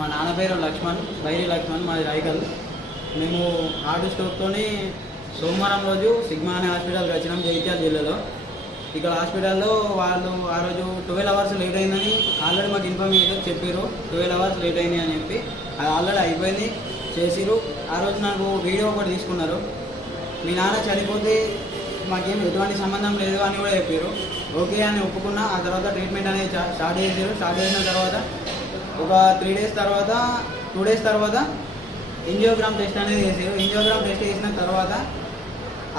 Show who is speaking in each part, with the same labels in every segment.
Speaker 1: మా నాన్న పేరు లక్ష్మణ్ బైరి లక్ష్మణ్ మాది రైకల్ మేము హార్ట్ స్ట్రోక్తోని సోమవారం రోజు సిగ్మా అనే హాస్పిటల్కి వచ్చినాం జగిత్యాల జిల్లాలో. ఇక్కడ హాస్పిటల్లో వాళ్ళు ఆ రోజు ట్వెల్వ్ అవర్స్ లేట్ అయిందని ఆల్రెడీ మాకు ఇన్ఫర్మేషన్ చెప్పారు ట్వెల్వ్ అవర్స్ లేట్ అయింది అని చెప్పి అది ఆల్రెడీ అయిపోయింది చేసిరు ఆ రోజు నాకు వీడియో ఒకటి తీసుకున్నారు. మీ నాన్న చనిపోతే మాకేం ఎటువంటి సంబంధం లేదు అని కూడా చెప్పారు ఓకే అని ఒప్పుకున్నా ఆ తర్వాత ట్రీట్మెంట్ అనేది స్టార్ట్ చేసారు స్టార్ట్ చేసిన తర్వాత ఒక త్రీ డేస్ తర్వాత టూ డేస్ తర్వాత ఎంజియోగ్రామ్ టెస్ట్ అనేది చేసారు ఎంజియోగ్రామ్ టెస్ట్ చేసిన తర్వాత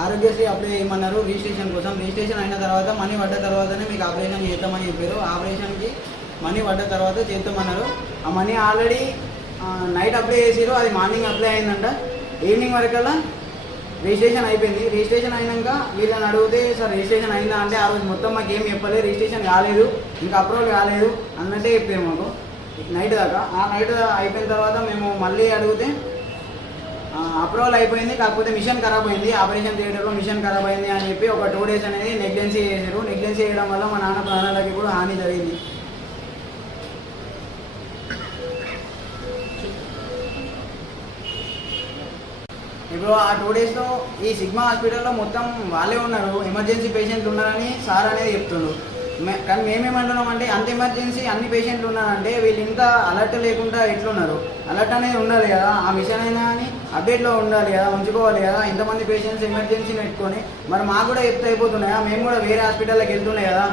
Speaker 1: ఆరోగ్యశ్రీ అప్లై చేయమన్నారు. రిజిస్ట్రేషన్ కోసం. రిజిస్ట్రేషన్ అయిన తర్వాత మనీ పడ్డ తర్వాతనే మీకు ఆపరేషన్ చేద్దామని చెప్పారు. ఆపరేషన్కి మనీ పడ్డ తర్వాత చేద్దామన్నారు. ఆ మనీ ఆల్రెడీ నైట్ అప్లై చేసారు అది మార్నింగ్ అప్లై అయిందంట. ఈవినింగ్ వరకల్లా రిజిస్ట్రేషన్ అయిపోయింది. రిజిస్ట్రేషన్ అయినాక వీళ్ళని అడిగితే సార్ రిజిస్ట్రేషన్ అయిందా? అంటే ఆ రోజు మొత్తం మాకు ఏం చెప్పలేదు. రిజిస్ట్రేషన్ కాలేదు. ఇంకా అప్రూవల్ కాలేదు. అన్నట్టే చెప్పారు మాకు. నైట్ దాకా. ఆ నైట్ అయిపోయిన తర్వాత మేము మళ్ళీ అడిగితే అప్రూవల్ అయిపోయింది కాకపోతే మిషన్ ఖరాబ్ అయింది. ఆపరేషన్ థియేటర్లో మిషన్ ఖరాబ్ అయింది అని చెప్పి ఒక టూ డేస్ అనేది నెగ్లెన్సీ చేశారు. నెగ్లెన్సీ చేయడం వల్ల మా నాన్న ప్రాణాలకి కూడా హాని జరిగింది. ఇప్పుడు ఆ టూ డేస్లో ఈ సిగ్మా హాస్పిటల్లో మొత్తం వాళ్ళే ఉన్నారు. ఎమర్జెన్సీ పేషెంట్లు ఉన్నారని సార్ అనేది చెప్తున్నారు కానీ మేమేమంటున్నాం అంటే అంత ఎమర్జెన్సీ అన్ని పేషెంట్లు ఉన్నారంటే వీళ్ళు ఇంత అలర్ట్ లేకుండా ఎట్లున్నారు? అలర్ట్ అనేది ఉండాలి కదా. ఆ మిషన్ అయినా అని అప్డేట్లో ఉండాలి కదా ఉంచుకోవాలి కదా. ఇంతమంది పేషెంట్స్ ఎమర్జెన్సీ పెట్టుకొని మరి మాకు కూడా చెప్తే అయిపోతున్నాయా? మేము కూడా వేరే హాస్పిటల్కి వెళ్తున్నాయి కదా.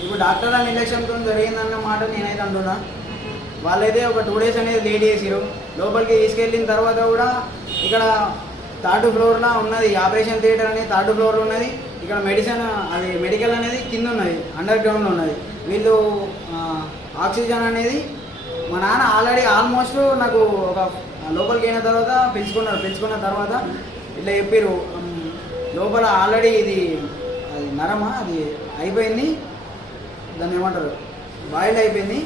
Speaker 1: ఇప్పుడు డాక్టర్ల నిర్లక్ష్యంతో జరిగిందన్న మాట నేనైతే అంటున్నా. వాళ్ళైతే ఒక టూ డేస్ అనేది లేట్ చేసిరు లోపలికి తీసుకెళ్ళిన తర్వాత కూడా ఇక్కడ థర్డ్ ఫ్లోర్లో ఉన్నది ఆపరేషన్ థియేటర్ అనేది థర్డ్ ఫ్లోర్లో ఉన్నది. ఇక్కడ మెడిసిన్ అది మెడికల్ అనేది కింద ఉన్నది అండర్ గ్రౌండ్లో ఉన్నది. వీళ్ళు ఆక్సిజన్ అనేది మా నాన్న ఆల్రెడీ ఆల్మోస్ట్ నాకు ఒక లోపలికి అయిన తర్వాత పెంచుకున్నారు పెంచుకున్న తర్వాత ఇట్లా చెప్పారు లోపల ఆల్రెడీ ఇది అది నరమా అది అయిపోయింది. దాన్ని ఏమంటారు? బాయిల్డ్ అయిపోయింది.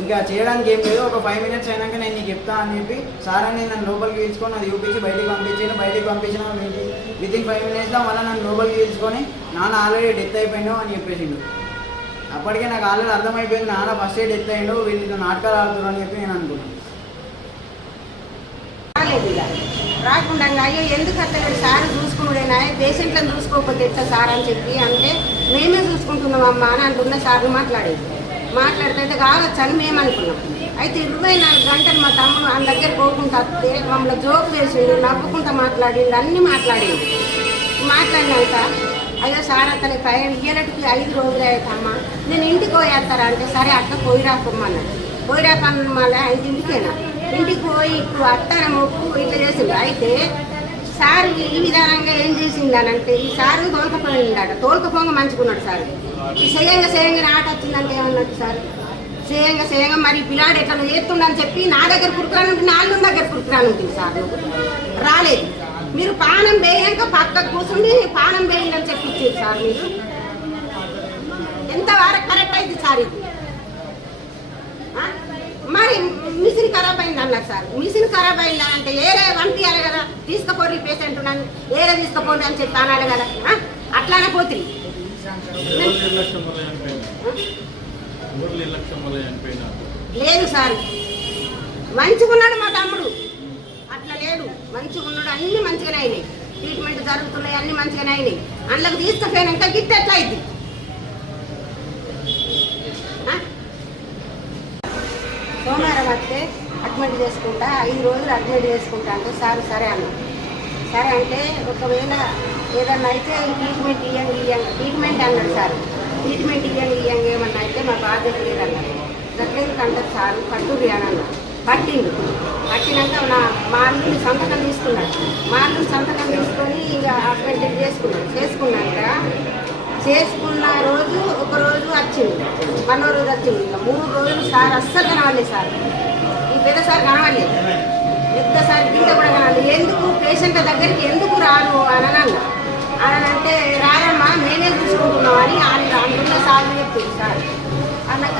Speaker 1: ఇంకా చేయడానికి ఏం లేదు. ఒక ఫైవ్ మినిట్స్ అయినాక నేను నీకు చెప్తా అని చెప్పి సార్ అని నన్ను లోపలికి తీసుకొని అది చూపించి బయటికి పంపించాను పంపించినాం ఏంటి? విత్ ఇన్ ఫైవ్ మినిట్స్లో మళ్ళీ నన్ను లోపలికి తీసుకొని నాన్న ఆల్రెడీ డెత్ అయిపోయిండు అని చెప్పేసిండు. అప్పటికే నాకు ఆల్రెడీ అర్థమైపోయింది నాన్న ఫస్ట్ డెత్ అయ్యిండు వీళ్ళు నాటకాలు ఆడుతున్నారు అని చెప్పి నేను అనుకున్నాను
Speaker 2: రాలేదు రాకుండా అయ్యో ఎందుకు అట్లా సార్ చూసుకున్నాడేనా పేషెంట్లను చూసుకోకపోతే ఎట్లా సార్? అని చెప్పి అంటే మేమే చూసుకుంటున్నాం అమ్మా అని అంటున్న సార్లు మాట్లాడేది. మాట్లాడితే కావచ్చు అని మేము అనుకున్నాం. అయితే ఇరవై నాలుగు గంటలు మా తమ్ముడు ఆయన దగ్గర పోకుండా వస్తే మమ్మల్ని జోక్ చేసిండు నవ్వుకుంటా మాట్లాడిండు అన్నీ మాట్లాడిండు. మాట్లాడినాక అయ్యో సార్ అతని పైన ఇయ్యనట్టుకి ఐదు రోజులు అవుతామ్మా నేను ఇంటికి పోయేస్తారా అంటే సరే అట్లా పోయి రాకమ్మన్నాడు పోయి రాకమ్మా ఐదు ఇంటికేనా ఇంటికి పోయి ఇప్పుడు అత్తాన మొక్కు ఇట్లా చేసిండు. అయితే సార్ ఈ విధానంగా ఏం చేసింది ఈ సారు తోలుకపోయినాడ తోలుకపోగా మంచుకున్నాడు సార్. సేయంగా సేయంగా ఆట వచ్చిందంటే ఏమన్నట్టు సార్? సేయంగా సేయంగా మరి పిల్లాడు ఎట్లా చేస్తుండని చెప్పి నా దగ్గర కుడుకురానుంటుంది నాలుగు దగ్గర కుడుకురానుంటుంది సార్ రాలేదు. మీరు పానం వేయక పక్కకు కూర్చుండి పానం వేయండి చెప్పి ఇచ్చారు సార్ మీరు. ఎంత వరకు కరెక్ట్ అయింది సార్ ఇది? మరి మిషన్ ఖరాబ్ అయింది అన్నారు సార్. మిషన్ ఖరాబ్ అయిందా అంటే ఏరే పంపించాలి కదా తీసుకుపోయి పేషెంట్ ఉన్నాను ఏరే తీసుకుపోండి అని చెప్పి అన్నాడు కదా. అట్లానే పోతుంది. లేదు సార్. మంచిగున్నాడు మా తమ్ముడు. అట్లా లేడు. మంచిగున్నాడు. అన్ని మంచిగానే అయినాయి. ట్రీట్మెంట్ జరుగుతున్నాయి. అన్ని మంచిగానే అయినాయి. అందులోకి తీసుకుపోయినాక గిట్ట ఎట్లా అయింది? సోమవారం వస్తే అడ్మిట్ చేసుకుంటా. ఐదు రోజులు అడ్మిట్ చేసుకుంటా అంటే సార్ సరే అన్న సరే అంటే ఒకవేళ ఏదన్నా అయితే ట్రీట్మెంట్ ఇయ్యండి ఇయ్యండి. ట్రీట్మెంట్ అన్నాడు సార్. ట్రీట్మెంట్ ఇయ్యండి ఇయ్యండి. ఏమన్నా అయితే మా బాధ్యత లేదన్నారు దగ్గరికి అంటారు సార్. పట్టుది అని అన్నారు పట్టిండు. పట్టినాక నా మా అల్లుడి సంతకం తీసుకున్నాడు. మా అల్లుడి సంతకం తీసుకొని ఇక హాస్పిటల్ చేసుకున్నాడు. చేసుకున్నాక చేసుకున్న రోజు ఒక రోజు వచ్చింది. మరో రోజు వచ్చింది. ఇక మూడు రోజులు సార్ అస్సలు కనవలేదు సార్. ఈ పెద్ద సార్ కనవలేదు పెద్ద సార్ గింత కూడా కనవలేదు ఎందుకు? పేషెంట్ దగ్గరికి ఎందుకు రాను అని అని అంటే రాయమ్మా నేనే చూసుకుంటున్నాం అని ఆయన అందులో సార్ చెప్పింది సార్. అన్నాక